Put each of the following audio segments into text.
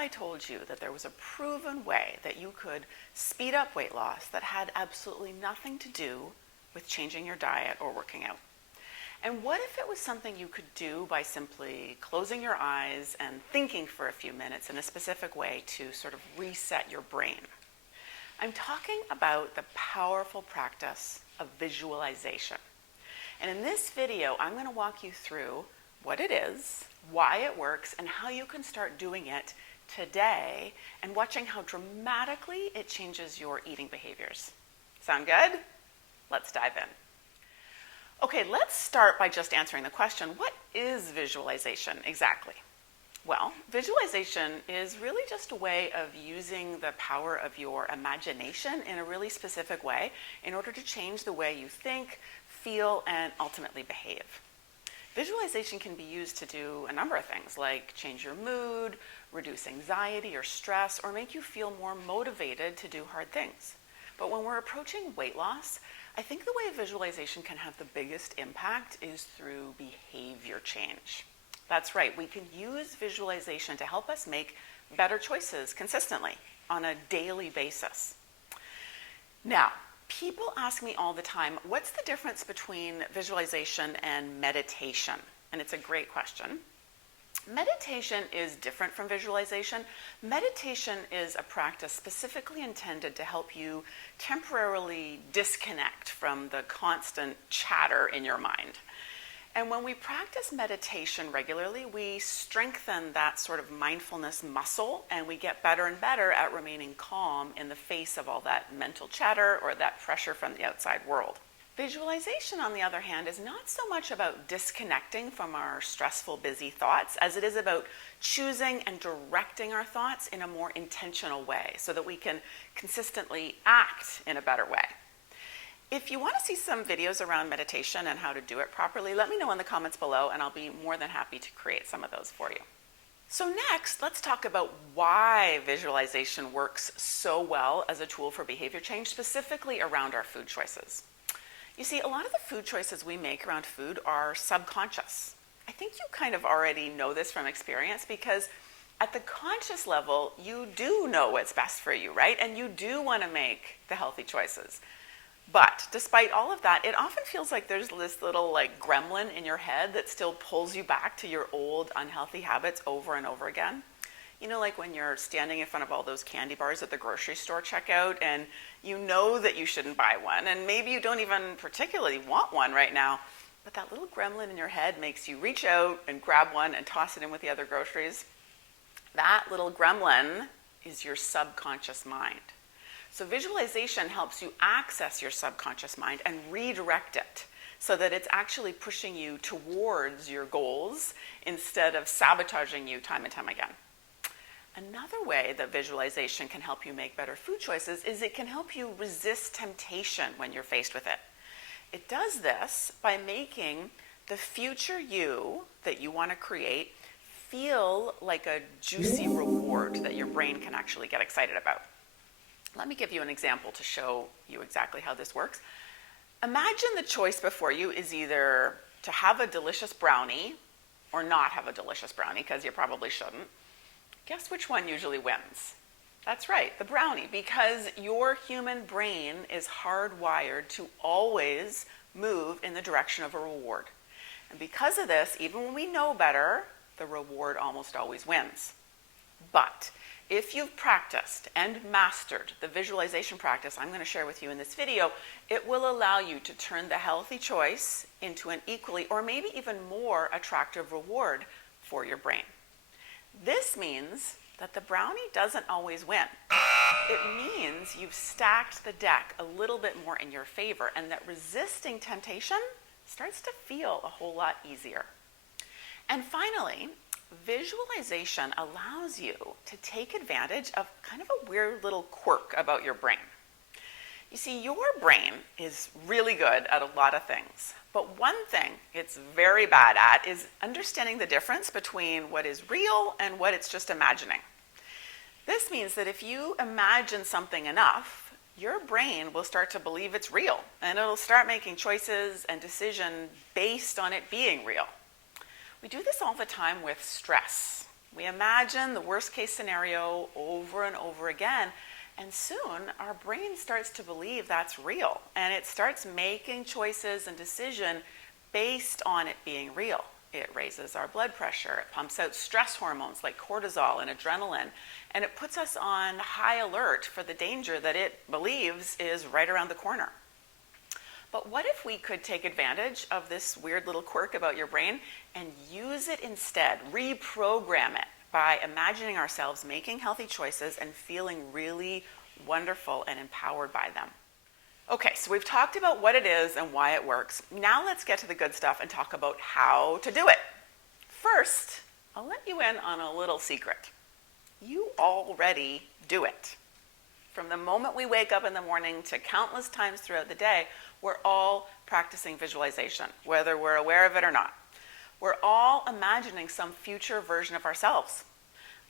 I told you that there was a proven way that you could speed up weight loss that had absolutely nothing to do with changing your diet or working out? And what if it was something you could do by simply closing your eyes and thinking for a few minutes in a specific way to sort of reset your brain? I'm talking about the powerful practice of visualization. And in this video, I'm going to walk you through what it is, why it works, and how you can start doing it today and watching how dramatically it changes your eating behaviors. Sound good? Let's dive in. Okay, let's start by just answering the question, what is visualization exactly? Well, visualization is really just a way of using the power of your imagination in a really specific way in order to change the way you think, feel, and ultimately behave. Visualization can be used to do a number of things, like change your mood, reduce anxiety or stress, or make you feel more motivated to do hard things. But when we're approaching weight loss, I think the way visualization can have the biggest impact is through behavior change. That's right, we can use visualization to help us make better choices consistently on a daily basis. Now, people ask me all the time, what's the difference between visualization and meditation? And it's a great question. Meditation is different from visualization. Meditation is a practice specifically intended to help you temporarily disconnect from the constant chatter in your mind. And when we practice meditation regularly, we strengthen that sort of mindfulness muscle, and we get better and better at remaining calm in the face of all that mental chatter or that pressure from the outside world. Visualization, on the other hand, is not so much about disconnecting from our stressful, busy thoughts as it is about choosing and directing our thoughts in a more intentional way so that we can consistently act in a better way. If you want to see some videos around meditation and how to do it properly, let me know in the comments below and I'll be more than happy to create some of those for you. So next, let's talk about why visualization works so well as a tool for behavior change, specifically around our food choices. You see, a lot of the food choices we make around food are subconscious. I think you kind of already know this from experience because at the conscious level, you do know what's best for you, right? And you do want to make the healthy choices. But despite all of that, it often feels like there's this little gremlin in your head that still pulls you back to your old unhealthy habits over and over again. You know, like when you're standing in front of all those candy bars at the grocery store checkout and you know that you shouldn't buy one, and maybe you don't even particularly want one right now, but that little gremlin in your head makes you reach out and grab one and toss it in with the other groceries. That little gremlin is your subconscious mind. So visualization helps you access your subconscious mind and redirect it so that it's actually pushing you towards your goals instead of sabotaging you time and time again. Another way that visualization can help you make better food choices is it can help you resist temptation when you're faced with it. It does this by making the future you that you want to create feel like a juicy reward that your brain can actually get excited about. Let me give you an example to show you exactly how this works. Imagine the choice before you is either to have a delicious brownie or not have a delicious brownie, because you probably shouldn't. Guess which one usually wins? That's right, the brownie, because your human brain is hardwired to always move in the direction of a reward. And because of this, even when we know better, the reward almost always wins. But if you've practiced and mastered the visualization practice I'm going to share with you in this video, it will allow you to turn the healthy choice into an equally or maybe even more attractive reward for your brain. This means that the brownie doesn't always win. It means you've stacked the deck a little bit more in your favor and that resisting temptation starts to feel a whole lot easier. And finally, visualization allows you to take advantage of kind of a weird little quirk about your brain. You see, your brain is really good at a lot of things, but one thing it's very bad at is understanding the difference between what is real and what it's just imagining. This means that if you imagine something enough, your brain will start to believe it's real, and it'll start making choices and decisions based on it being real. We do this all the time with stress. We imagine the worst case scenario over and over again, and soon our brain starts to believe that's real, and it starts making choices and decisions based on it being real. It raises our blood pressure, it pumps out stress hormones like cortisol and adrenaline, and it puts us on high alert for the danger that it believes is right around the corner. But what if we could take advantage of this weird little quirk about your brain and use it instead, reprogram it by imagining ourselves making healthy choices and feeling really wonderful and empowered by them? Okay, so we've talked about what it is and why it works. Now let's get to the good stuff and talk about how to do it. First, I'll let you in on a little secret. You already do it. From the moment we wake up in the morning to countless times throughout the day, we're all practicing visualization, whether we're aware of it or not. We're all imagining some future version of ourselves.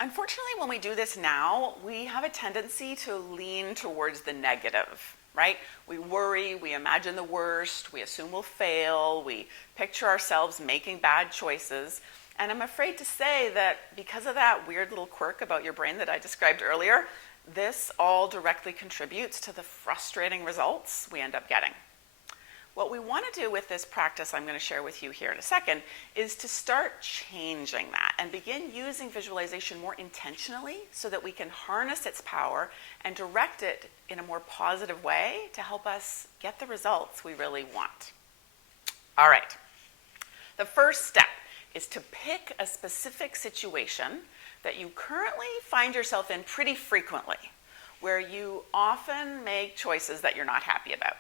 Unfortunately, when we do this now, we have a tendency to lean towards the negative, right? We worry, we imagine the worst, we assume we'll fail, we picture ourselves making bad choices. And I'm afraid to say that because of that weird little quirk about your brain that I described earlier, this all directly contributes to the frustrating results we end up getting. What we want to do with this practice I'm going to share with you here in a second is to start changing that and begin using visualization more intentionally so that we can harness its power and direct it in a more positive way to help us get the results we really want. All right. The first step is to pick a specific situation that you currently find yourself in pretty frequently, where you often make choices that you're not happy about.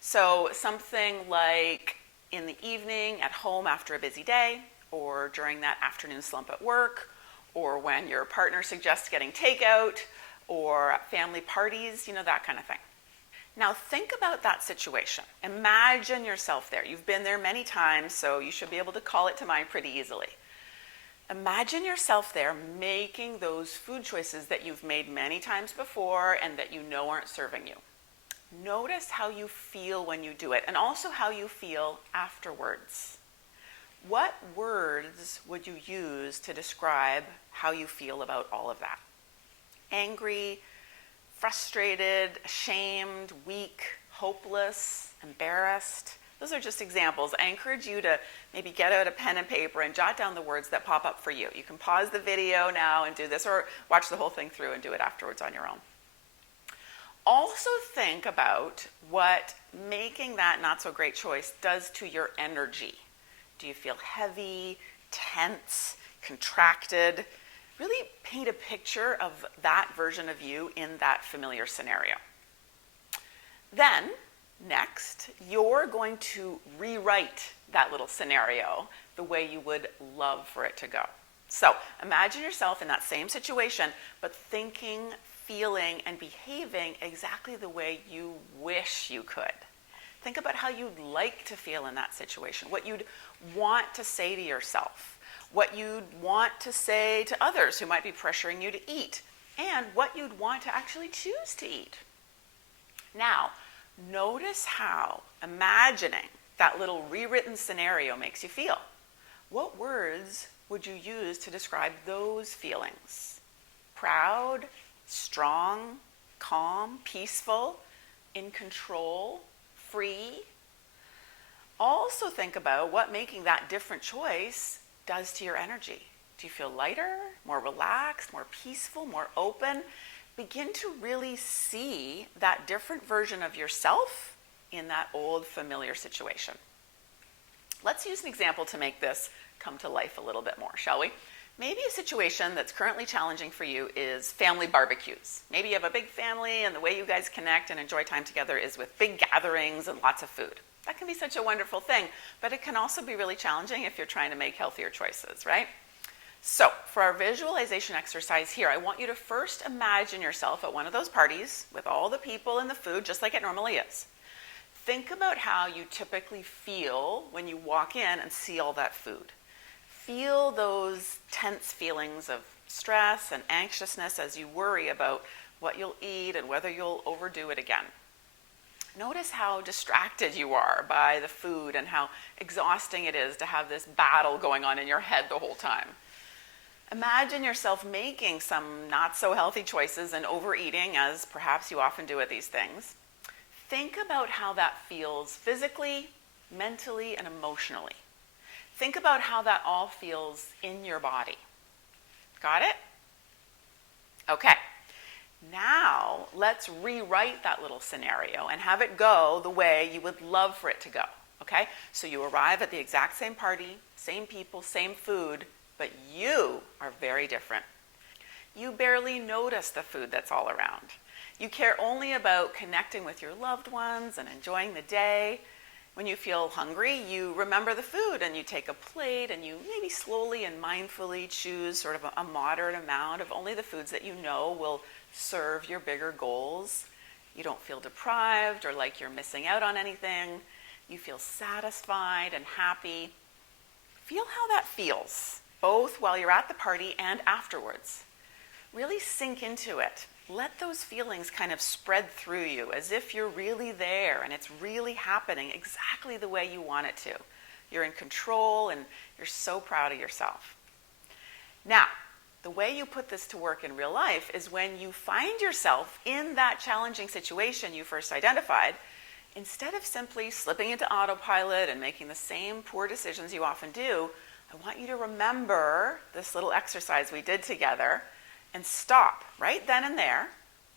So something like in the evening at home after a busy day, or during that afternoon slump at work, or when your partner suggests getting takeout, or at family parties, that kind of thing. Now think about that situation. Imagine yourself there. You've been there many times, so you should be able to call it to mind pretty easily. Imagine yourself there making those food choices that you've made many times before and that you know aren't serving you. Notice how you feel when you do it, and also how you feel afterwards. What words would you use to describe how you feel about all of that? Angry, frustrated, ashamed, weak, hopeless, embarrassed. Those are just examples. I encourage you to maybe get out a pen and paper and jot down the words that pop up for you. You can pause the video now and do this, or watch the whole thing through and do it afterwards on your own. Also think about what making that not so great choice does to your energy. Do you feel heavy, tense, contracted? Really paint a picture of that version of you in that familiar scenario. Then, next, you're going to rewrite that little scenario the way you would love for it to go. So, imagine yourself in that same situation, but thinking, feeling, and behaving exactly the way you wish you could. Think about how you'd like to feel in that situation, what you'd want to say to yourself, what you'd want to say to others who might be pressuring you to eat, and what you'd want to actually choose to eat. Now, notice how imagining that little rewritten scenario makes you feel. What words would you use to describe those feelings? Proud, strong, calm, peaceful, in control, free? Also think about what making that different choice does to your energy. Do you feel lighter, more relaxed, more peaceful, more open? Begin to really see that different version of yourself in that old familiar situation. Let's use an example to make this come to life a little bit more, shall we? Maybe a situation that's currently challenging for you is family barbecues. Maybe you have a big family and the way you guys connect and enjoy time together is with big gatherings and lots of food. That can be such a wonderful thing, but it can also be really challenging if you're trying to make healthier choices, right? So, for our visualization exercise here, I want you to first imagine yourself at one of those parties with all the people and the food, just like it normally is. Think about how you typically feel when you walk in and see all that food. Feel those tense feelings of stress and anxiousness as you worry about what you'll eat and whether you'll overdo it again. Notice how distracted you are by the food and how exhausting it is to have this battle going on in your head the whole time. Imagine yourself making some not so healthy choices and overeating, as perhaps you often do at these things. Think about how that feels physically, mentally, and emotionally. Think about how that all feels in your body. Got it? Okay. Now, let's rewrite that little scenario and have it go the way you would love for it to go. Okay? So you arrive at the exact same party, same people, same food, but you are very different. You barely notice the food that's all around. You care only about connecting with your loved ones and enjoying the day. When you feel hungry, you remember the food and you take a plate and you maybe slowly and mindfully choose sort of a moderate amount of only the foods that you know will serve your bigger goals. You don't feel deprived or like you're missing out on anything. You feel satisfied and happy. Feel how that feels, both while you're at the party and afterwards. Really sink into it. Let those feelings kind of spread through you as if you're really there and it's really happening exactly the way you want it to. You're in control and you're so proud of yourself. Now, the way you put this to work in real life is when you find yourself in that challenging situation you first identified, instead of simply slipping into autopilot and making the same poor decisions you often do, I want you to remember this little exercise we did together and stop right then and there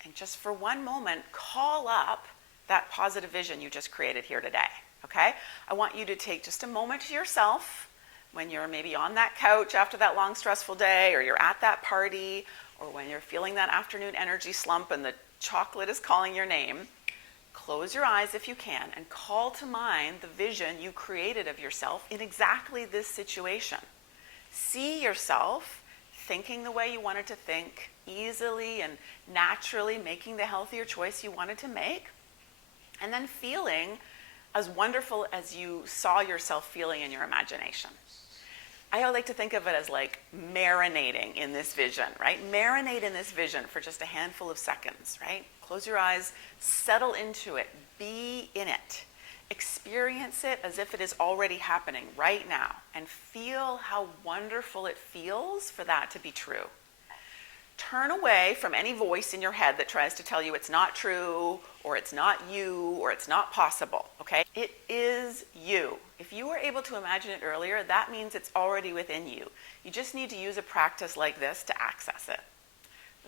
and just for one moment call up that positive vision you just created here today, okay? I want you to take just a moment to yourself when you're maybe on that couch after that long stressful day, or you're at that party, or when you're feeling that afternoon energy slump and the chocolate is calling your name. Close your eyes if you can and call to mind the vision you created of yourself in exactly this situation. See yourself thinking the way you wanted to think, easily and naturally making the healthier choice you wanted to make, and then feeling as wonderful as you saw yourself feeling in your imagination. I like to think of it as like marinating in this vision, right? Marinate in this vision for just a handful of seconds, right? Close your eyes, settle into it, be in it. Experience it as if it is already happening right now and feel how wonderful it feels for that to be true. Turn away from any voice in your head that tries to tell you it's not true or it's not you or it's not possible, okay? It is you. If you were able to imagine it earlier, that means it's already within you. You just need to use a practice like this to access it.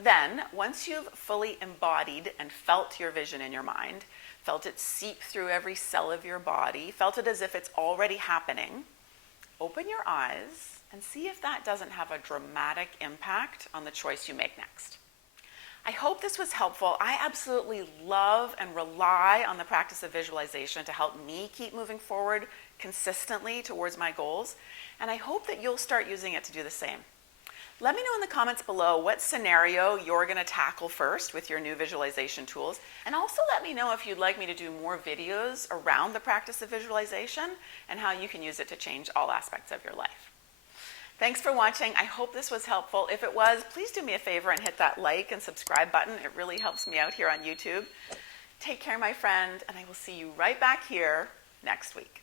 Then, once you've fully embodied and felt your vision in your mind, felt it seep through every cell of your body, felt it as if it's already happening, open your eyes and see if that doesn't have a dramatic impact on the choice you make next. I hope this was helpful. I absolutely love and rely on the practice of visualization to help me keep moving forward consistently towards my goals, and I hope that you'll start using it to do the same. Let me know in the comments below what scenario you're going to tackle first with your new visualization tools. And also let me know if you'd like me to do more videos around the practice of visualization and how you can use it to change all aspects of your life. Thanks for watching. I hope this was helpful. If it was, please do me a favor and hit that like and subscribe button. It really helps me out here on YouTube. Take care, my friend, and I will see you right back here next week.